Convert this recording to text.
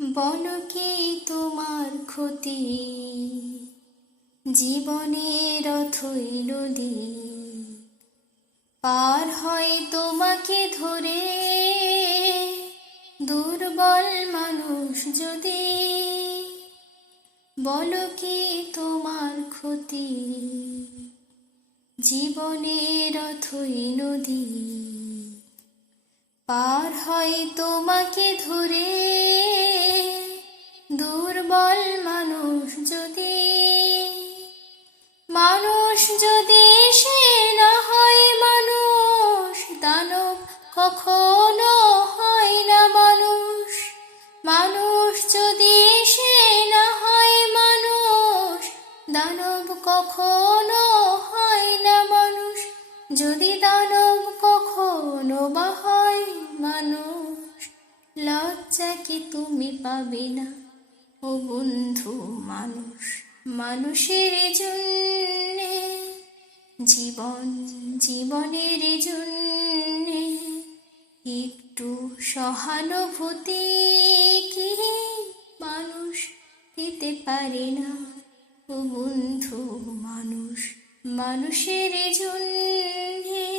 বলো কি তোমার ক্ষতি, জীবনের অথই নদী পার হয় তোমাকে ধরে, দুর্বল মানুষ যদি। বলো কি তোমার ক্ষতি, জীবনের অথই নদী পার হয় তোমাকে ধরে, দুর্বল মানুষ যদি। মানুষ যদি সে না হয় মানুষ, দানব কখনো হয় না মানুষ। মানুষ যদি সে না হয় মানুষ, দানব কখনো হয় না মানুষ। যদি দানব কখনো বা হয় মানুষ, লজ্জা কি তুমি পাবে না ও বন্ধু মানুষ। মানুষের জন্যে জীবন, জীবনের জন্যে একটু সহানুভূতি কি মানুষ দিতে পারে না ও বন্ধু মানুষ। মানুষের জন্যে